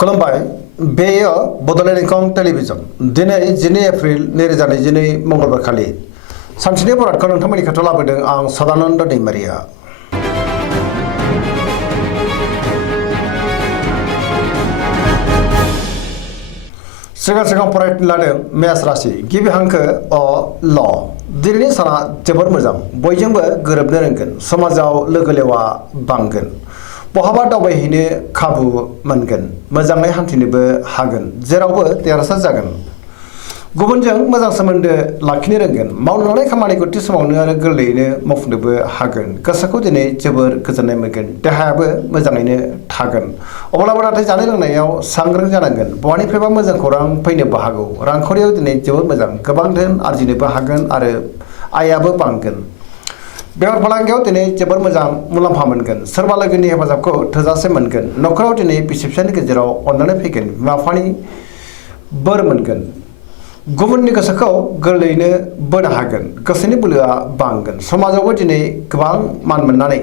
खुलुमबाय बेयो बड'लेण्ड इंखं टेलिभिजन दिनै 12 एप्रिल 2022 मंगलबार खालि सानसेनि बरादखौ नोंथांमोननि खाथियाव लाबोदों आं सदानन्द दैमारिया। सिगां फरायनो लादों मेष राशि गिबि हांखो अ ल दिनैनि साना जोबोर मोजां बयजोंबो गोरोबनो रोंगोन समाजाव लोगो लेवा बांगोन बहाबा दावबायहैनो खाबु मोनगोन मोजाङै हान्थिनोबो हागोन जेरावबो देरहासार जागोन गुबुनजों मोजां सोमोन्दो लाखिनो रोंगोन मावनो लानाय खामानिखौ थि समावनो आरो गोरलैयैनो मावफुंनोबो हागोन गोसोखौ दिनै जोबोर गोजोननाय मोनगोन देहायाबो मोजाङैनो थागोन अब्लाबो नाथाय जानाय लोंनायाव सांग्रां जानांगोन बहानिफ्रायबा मोजां खौरां फैनोबो हागौ रांखावरियाव दिनै जोबोर मोजां गोबां धोन आरजिनोबो हागोन आरो आयाबो बांगोन बेफार फालांगियाव दिनै जोबोर मोजां मुलाम्फा मोनगोन सोरबा लोगोनि हेफाजाबखौ थोजासे मोनगोन नखराव दिनै बिसि फिसायनि गेजेराव अननानै फैगोन बिमा बिफानि बोर मोनगोन गुबुननि गोसोखौ गोरलैयैनो बोनो हागोन गोसोनि बोलोआ बांगोन समाजावबो दिनै गोबां मान मोननानै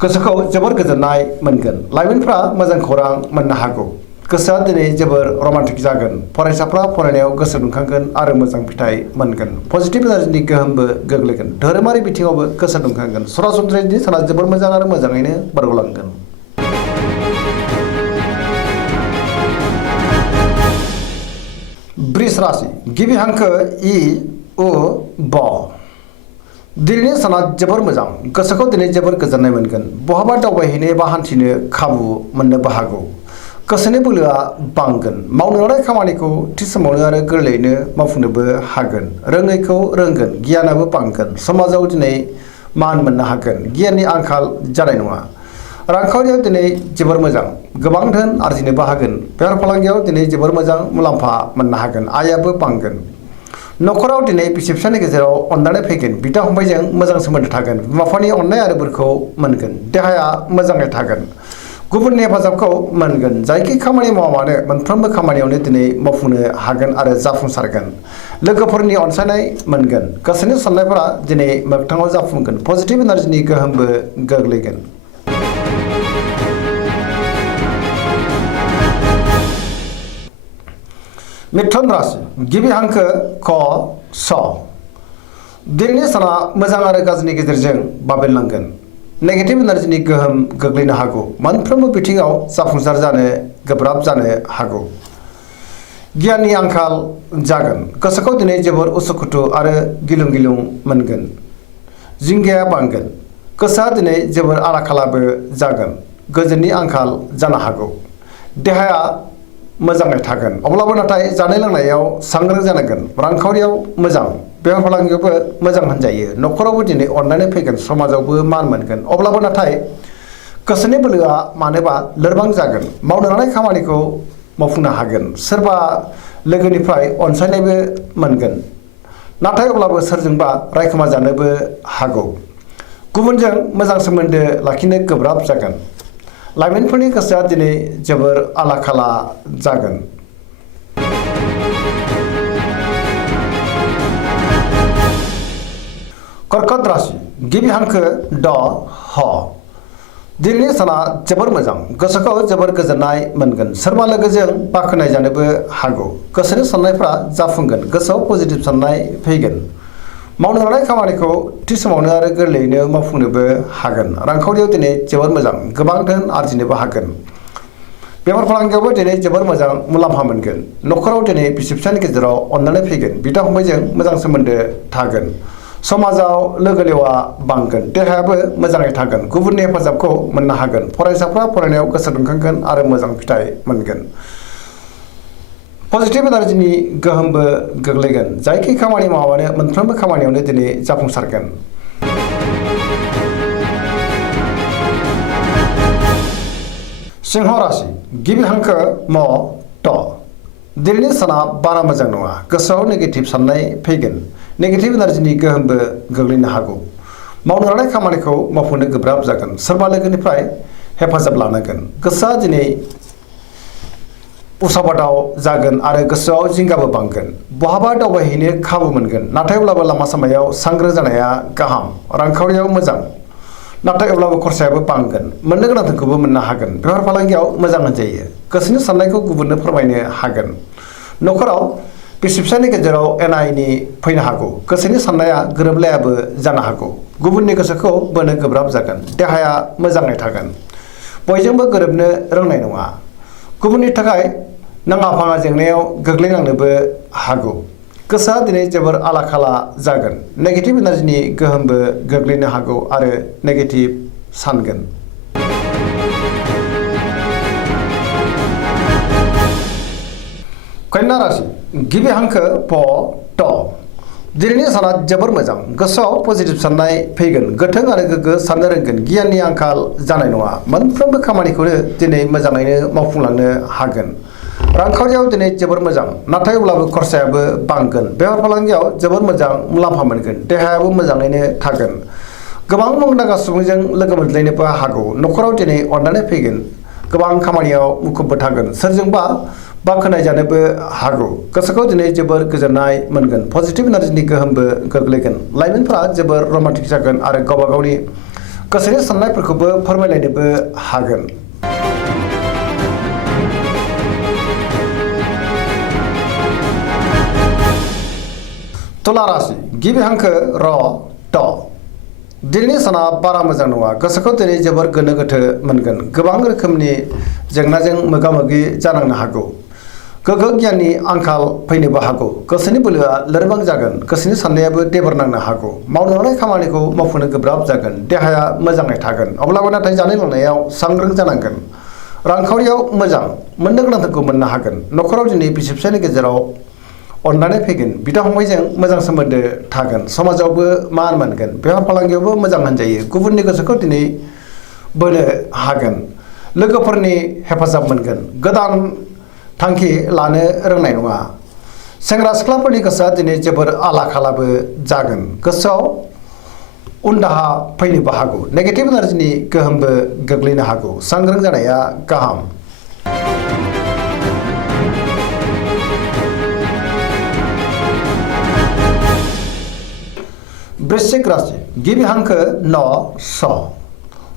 गोसोखौ जोबोर गोजोननाय मोनगोन लाइमोनफ्रा मोजां खौरां मोननो हागौ गोसोआ दिनै जोबोर रमान्टिक जागोन फरायसाफ्रा फरायनायाव गोसो दुंखांगोन आरो मोजां फिथाइ मोनगोन पजिटिभ एनार्जिनि गोहोमबो गोग्लैगोन धोरोमारि बिथिङावबो गोसो दुंखांगोन सरासनस्रायै साना जोबोर मोजां आरो मोजाङैनो बारग'लांगोन। वृष राशि गिबि हांखो इ उ ब दिनैनि साना जोबोर मोजां गोसोखौ दिनै जोबोर गोजोननाय मोनगोन बहाबा दावबायहैनो एबा हान्थिनो खाबु मोननोबो हागौ गोसोनि बोलोआ बांगोन मावनो लानाय खामानिखौ थि समावनो आरो गोरलैयैनो मावफुंनोबो हागोन रोङैखौ रोंगोन गियानाबो बांगोन समाजाव दिनै मान मोननो हागोन गियाननि आंखाल जानाय नङा रांखावरियाव दिनै जोबोर मोजां गोबां धोन आरजिनोबो हागोन बेफार फालांगियाव दिनै जोबोर मोजां मुलाम्फा मोननो हागोन आयाबो बांगोन नखराव दिनै बिसि फिसायनि गेजेराव अननानै फैगोन बिदा फंबायजों मोजां सोमोन्दो थागोन बिमा बिफानि अननाय आरो बोरखौ मोनगोन देहाया मोजाङै थागोन गुबुननि हेफाजाबखौ मोनगोन जायखि खामानि मावा मानो मोनफ्रोमबो खामानियावनो दिनै मावफुंनो हागोन आरो जाफुंसारगोन लोगोफोरनि अनसायनाय मोनगोन गोसोनि साननायफोरा दिनै मोगथाङाव जाफुंगोन पजिटिभ एनार्जिनि गोहोमबो गोग्लैगोन। मिथुन राशि गिबि हांखो क स दिनैनि साना मोजां आरो गाज्रिनि गेजेरजों बाबेनलांगोन नेगेटिभ एनार्जिनि गोहोम गोग्लैनो हागौ मोनफ्रोमबो बिथिङाव जाफुंसार जानो गोब्राब जानो हागौ गियाननि आंखाल जागोन गोसोखौ दिनै जोबोर उसुखुथु आरो गिलुं गिलुं मोनगोन जिंगाया बांगोन गोसोआ दिनै जोबोर आला खालाबो जागोन गोजोननि आंखाल जानो हागौ देहाया मोजाङै थागोन अब्लाबो नाथाय जानाय लोंनायाव सांग्रां जानांगोन रांखावरियाव मोजां बेफार फालांगियावबो मोजां होनजायो नखरावबो दिनै अननानै फैगोन समाजावबो मान मोनगोन अब्लाबो नाथाय गोसोनि बोलोआ मानोबा लोरबां जागोन मावनो लानाय खामानिखौ मावफुंनो हागोन सोरबा लोगोनिफ्राय अनसायनायबो मोनगोन नाथाय अब्लाबो सोरजोंबा रायखोमा जानोबो हागौ गुबुनजों मोजां सोमोन्दो लाखिनो गोब्राब जागोन लाइमोनफोरनि गोसोआ दिनै जोबोर आला खाला जागोन। कर्कट राशि गिबि हांखो ड ह दिनैनि साना जोबोर मोजां गोसोखौ जोबोर गोजोननाय मोनगोन सोरबा लोगोजों बाख्नाय जानोबो हागौ गोसोनि साननायफ्रा जाफुंगोन गोसोआव पजिटिभ साननाय फैगोन मावनो लानाय खामानिखौ थि समावनो आरो गोरलैयैनो मावफुंनोबो हागोन रांखावरियाव दिनै जोबोर मोजां गोबां धोन आरजिनोबो हागोन बेफार फालांगियावबो दिनै जोबोर मोजां मुलाम्फा मोनगोन नखराव दिनै बिसि फिसायनि गेजेराव अननानै फैगोन बिदा फंबायजों मोजां सोमोन्दो थागोन समाजाव लोगो लेवा बांगोन देहायाबो मोजाङै थागोन गुबुननि हेफाजाबखौ मोननो हागोन फरायसाफ्रा फरायनायाव गोसो दुंखांगोन आरो मोजां फिथाइ मोनगोन पजिटिभ एनार्जिनि गोहोमबो गोग्लैगोन जायखि खामानि मावानो मोनफ्रोमबो खामानियावनो दिनै जाफुंसारगोन। सिंह राशि गिबि हांखो म ट दिनैनि साना बारा मोजां नङा गोसोआव नेगेटिभ साननाय फैगोन नेगेटिभ एनार्जिनि गोहोमबो गोग्लैनो हागौ मावनो लानाय खामानिखौ मावफुंनो गोब्राब जागोन सोरबा लोगोनिफ्राय हेफाजाब लानांगोन गोसोआ दिनै उसाबादाव जागोन आरो गोसोआव जिंगाबो बांगोन बहाबा दावबायहैनो खाबु मोनगोन नाथाय अब्लाबो लामा सामायाव सांग्रां जानाया गाहाम रांखावरियाव मोजां नाथाय अब्लाबो खरसायाबो बांगोन मोननो गोनां धोनखौबो मोननो हागोन बेफार फालांगियाव मोजां होनजायो गोसोनि साननायखौ गुबुननो फोरमायनो हागोन। न'खराव बिसि फिसायनि गेजेराव एना एनि फैनो हागौ। गोसोनि साननाया गोरोबलायाबो जानो हागौ। गुबुननि गोसोखौ बोनो गोब्राब जागोन। देहाया मोजाङै थागोन। बयजोंबो गोरोबनो रोंनाय नङा। गुबुननि थाखाय नाङा फाङा जेंनायाव गोग्लैनांनोबो हागौ। गोसोआ दिनै जोबोर आला खाला जागोन। नेगेटिभ एनार्जिनि गोहोमबो गोग्लैनो हागौ आरो नेगेटिभ सानगोन। कन्या राशि गिबि हांखो प ट। दिनैनि साना जोबोर मोजां। गोसोआव पजिटिभ साननाय फैगोन। गोथों आरो गोग्गो साननो रोंगोन। गियाननि आंखाल जानाय नङा। मोनफ्रोमबो खामानिखौनो दिनै मोजाङैनो मावफुंलांनो हागोन। रांखावरियाव दिनै जोबोर मोजां, नाथाय अब्लाबो खरसायाबो बांगोन। बेफार फालांगियाव जोबोर मोजां मुलाम्फा मोनगोन। देहायाबो मोजाङैनो थागोन। गोबां मुंदांखा सुबुंजों लोगो मोनज्लायनोबो हागौ। न'खराव दिनै अननानै फैगोन। गोबां खामानियाव मुखुबबो थागोन। सोरजोंबा बाख्नायजानोबो हागौ। गोसोखौ दिनै जोबोर गोजोननाय मोनगोन। पजिटिभ एनार्जिनि गोहोमबो गोग्लैगोन। लाइमोनफोरा जोबोर रमान्टिक जागोन आरो गावबा गावनि गोसोनि साननायफोरखौबो फोरमायलायनोबो हागोन। तुला राशि गिबि हांखो र ट। दिनैनि साना बारा मोजां नङा। गोसोखौ दिनै जोबोर गोनो गोथो मोनगोन। गोबां रोखोमनि जेंनाजों मोगा मोगि जानांनो हागौ। गोग्गो गियाननि आंखाल फैनोबो हागौ। गोसोनि बोलोआ लोरबां जागोन। गोसोनि साननायाबो देबर नांनो हागौ। मावनो हानाय खामानिखौ मावफुंनो गोब्राब जागोन। देहाया मोजाङै थागोन। अब्लाबो नाथाय जानाय लोंनायाव सांग्रां जानांगोन। रांखावरियाव मोजां, मोननो गोनांफोरखौ मोननो हागोन। न'खराव दिनै बिसि फिसायनि गेजेराव अननानै फैगोन। बिदा फंबायजों मोजां सोमोन्दो थागोन। समाजावबो मान मोनगोन। बेफार फालांगियावबो मोजां होनजायो। गुबुननि गोसोखौ दिनै बोनो हागोन। लोगोफोरनि हेफाजाब मोनगोन। गोदान थांखि लानो रोंनाय नङा। सेंग्रा सिख्लाफोरनि गोसोआ दिनै जोबोर आला खालाबो जागोन। गोसोआव उनदाहा फैनोबो हागौ। नेगेटिभ एनार्जिनि गोहोमबो गोग्लैनो हागौ। सांग्रां जानाया गाहाम। वृश्चिक राशि गिबि हांखो न स।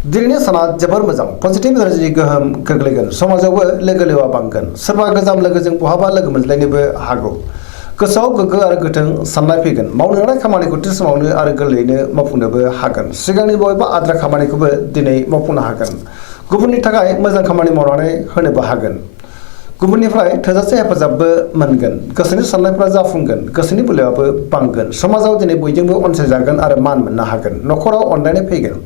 दिनैनि साना जोबोर मोजां। पजिटिभ एनार्जिनि गोहोम गोग्लैगोन। समाजावबो लोगो लेवा बांगोन। सोरबा गोजाम लोगोजों बहाबा लोगो मोनज्लायनोबो हागौ। गोसोआव गोग्गो आरो गोथों साननाय फैगोन। मावनो हानाय खामानिखौ थि समावनो आरो गोरलैयैनो मावफुंनोबो हागोन। सिगांनि बबेबा आद्रा खामानिखौबो दिनै मावफुंनो हागोन। गुबुननि थाखाय मोजां खामानि मावनानै होनोबो हागोन। गुबुननिफ्राय थोजासे हेफाजाबबो मोनगोन। गोसोनि साननायफ्रा जाफुंगोन। गोसोनि बोलोआबो बांगोन। समाजाव दिनै बयजोंबो अनसायजागोन आरो मान मोननो हागोन। न'खराव अनलायनाय फैगोन।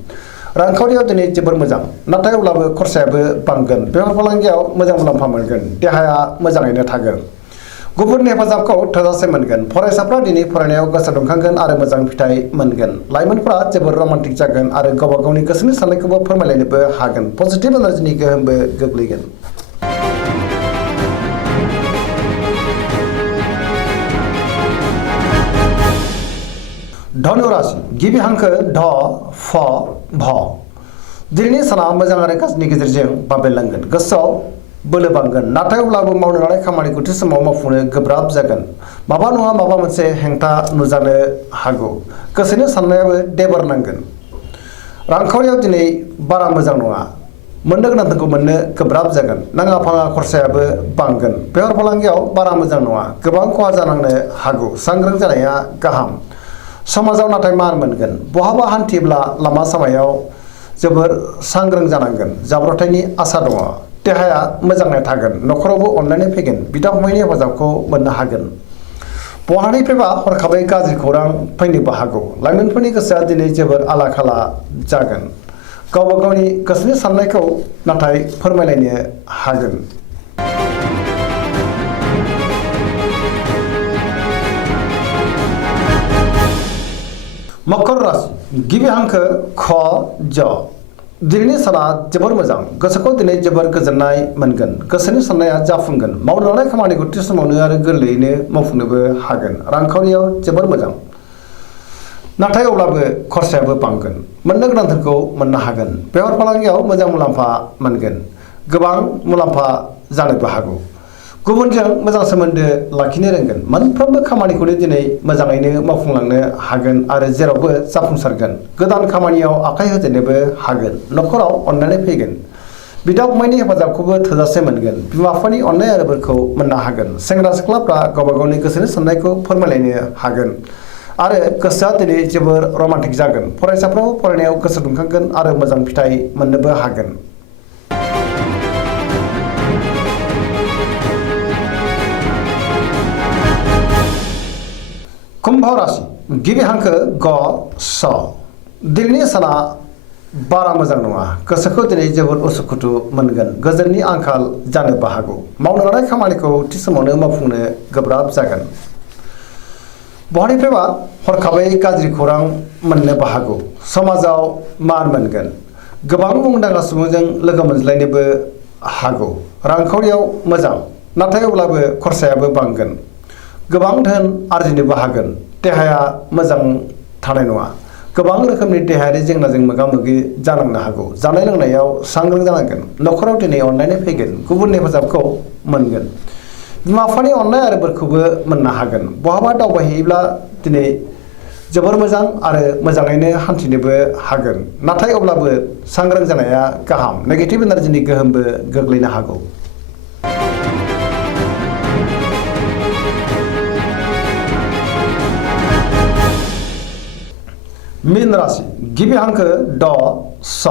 रांखावरियाव दिनै जोबोर मोजां, नाथाय अब्लाबो खरसायाबो बांगोन। बेफार फालांगियाव मोजां मुलाम्फा मोनगोन। देहाया मोजाङैनो थागोन। गुबुननि हेफाजाबखौ थोजासे मोनगोन। फरायसाफ्रा दिनै फरायनायाव गोसो दुंखांगोन आरो मोजां फिथाइ मोनगोन। लाइमोनफ्रा जोबोर रमान्टिक जागोन आरो गावबा गावनि गोसोनि साननायखौबो फोरमायलायनोबो हागोन। पजिटिभ एनार्जिनि गोहोमबो गोग्लैगोन। धनु राशि गिबि हांखो ध फ भ। दिनैनि साना मोजां आरो गाज्रिनि गेजेरजों बाबेनलांगोन। गोसोआव बोलो बांगोन, नाथाय अब्लाबो मावनो हानाय खामानिखौ थि समाव मावफुंनो गोब्राब जागोन। माबा नङा माबा मोनसे हेंथा नुजानो हागौ। गोसोनि साननायाबो देबर नांगोन। रांखावरियाव दिनै बारा मोजां नङा। मोननो गोनांफोरखौ मोननो गोब्राब जागोन। नाङा फाङा खरसायाबो बांगोन। बेफार फालांगियाव बारा मोजां नङा। गोबां खहा जानांनो हागौ। सांग्रां जानाया गाहाम। समाजाव नाथाय मान मोनगोन। बहाबा हान्थियोब्ला लामा सामायाव जोबोर सांग्रां जानांगोन। जाब्रबथायनि आसा दङ। देहाया मोजाङै थागोन। न'खरावबो अनलायनाय फैगोन। बिदा फंबायनि हेफाजाबखौ मोननो हागोन। बहानिफ्रायबा हरखाबै गाज्रि खौरां फैनोबो हागौ। लाइमोनफोरनि गोसोआ दिनै जोबोर आला खाला जागोन। गावबा गावनि गोसोनि साननायखौ नाथाय फोरमायलायनो हागोन। मकर राशि गिबि हांखो ख ज। दिनैनि साना जोबोर मोजां। गोसोखौ दिनै जोबोर गोजोननाय मोनगोन। गोसोनि साननाया जाफुंगोन। मावनो हानाय खामानिखौ थि समावनो आरो गोरलैयैनो मावफुंनोबो हागोन। रांखावरियाव जोबोर मोजां, नाथाय अब्लाबो खरसायाबो बांगोन। मोननो गोनांफोरखौ मोननो हागोन। बेफार फालांगियाव मोजां मुलाम्फा मोनगोन। गोबां मुलाम्फा जानोबो हागौ। गुबुनजों मोजां सोमोन्दो लाखिनो रोंगोन। मोनफ्रोमबो खामानिखौनो दिनै मोजाङैनो मावफुंलांनो हागोन आरो जेरावबो जाफुंसारगोन। गोदान खामानियाव आखाइ होजेननोबो हागोन। न'खराव अननानै फैगोन। बिदा फंबायनि हेफाजाबखौबो थोजासे मोनगोन। बिमा बिफानि अननाय आरो बोरखौ मोननो हागोन। सेंग्रा सिख्लाफ्रा गावबा गावनि गोसोनि साननायखौ फोरमायलायनो हागोन आरो गोसोआ दिनै जोबोर रमान्टिक जागोन। फरायसाफ्राबो फरायनायाव गोसो दुंखांगोन आरो मोजां फिथाइ मोननोबो हागोन। कुम्भ राशि गिबि हांखो ग स। दिनैनि साना बारा मोजां नङा। गोसोखौ दिनै जोबोद उसुखुथु मोनगोन। गोजोननि आंखाल जानोबो हागौ। मावनो लानाय खामानिखौ थि समावनो मावफुंनो गोब्राब जागोन। बहानिफ्रायबा हरखाबै गाज्रि खौरां मोननोबो हागौ। समाजाव मान मोनगोन। गोबां मुंदांखा सुबुंजों लोगो मोनज्लायनोबो हागौ। रांखावरियाव मोजां, नाथाय अब्लाबो खरसायाबो बांगोन। गोबां धोन आरजिनोबो हागोन। देहाया मोजां थानाय नङा। गोबां रोखोमनि देहायारि जेंनाजों मोगा मोगि जानांनो हागौ। जानाय लोंनायाव सांग्रां जानांगोन। न'खराव दिनै अनलायनाय फैगोन। गुबुननि हेफाजाबखौ मोनगोन। बिमा बिफानि अननाय आरो बोरखौबो मोननो हागोन। बहाबा दावबायहैयोब्ला दिनै जोबोर मोजां आरो मोजाङैनो हान्थिनोबो हागोन। नाथाय अब्लाबो सांग्रां जानाया गाहाम। नेगेटिभ एनार्जिनि गोहोमबो गोग्लैनो हागौ। मीन राशि गिबि हांखो ड स।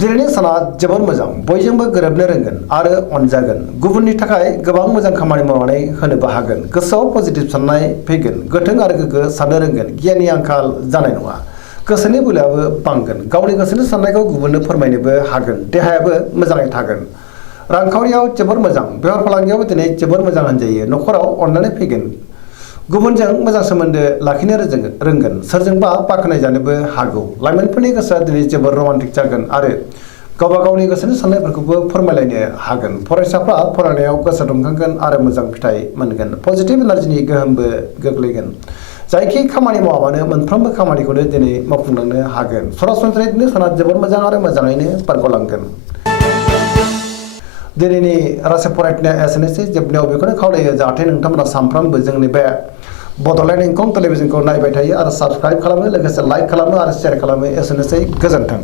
दिनैनि साना जोबोर मोजां। बयजोंबो गोरोबनो रोंगोन आरो अनजागोन। गुबुननि थाखाय गोबां मोजां खामानि मावनानै होनोबो हागोन। गोसोआव पजिटिभ साननाय फैगोन। गोथों आरो गोग्गो साननो रोंगोन। गियाननि आंखाल जानाय नङा। गोसोनि बोलोआबो बांगोन। गावनि गोसोनि साननायखौ गुबुननो फोरमायनोबो हागोन। देहायाबो मोजाङै थागोन। रांखावरियाव जोबोर मोजां। बेफार फालांगियावबो दिनै जोबोर मोजां होनजायो। न'खराव अननानै फैगोन। गुबुनजों मोजां सोमोन्दो लाखिनो रोंगोन। सोरजोंबा बाख्नायजानोबो हागौ। लाइमोनफोरनि गोसोआ दिनै जोबोर रमान्टिक जागोन आरो गावबा गावनि गोसोनि साननायफोरखौबो फोरमायलायनो हागोन। फरायसाफ्रा फरायनायाव गोसो दुंखांगोन आरो मोजां फिथाइ मोनगोन। पजिटिभ एनार्जिनि गोहोमबो गोग्लैगोन। जायखि खामानि मावा मानो मोनफ्रोमबो खामानिखौनो दिनै मावफुंलांनो हागोन। सरासनस्रायै दिनै साना जोबोर मोजां आरो मोजाङैनो बारग'लांगोन। दिनैनि राशि फरायनाया एसेनोसै। जोबनायाव बेखौनो खावलायो जाहाथे नोंथांमोना सानफ्रोमबो जोंनि बे बड'लेण्ड इंखं टेलिभिजनखौ नायबाय थायो आरो साबस्क्राइब खालामो, लोगोसे लाइक खालामो आरो शेयार खालामो। एसेनोसै, गोजोन्थों।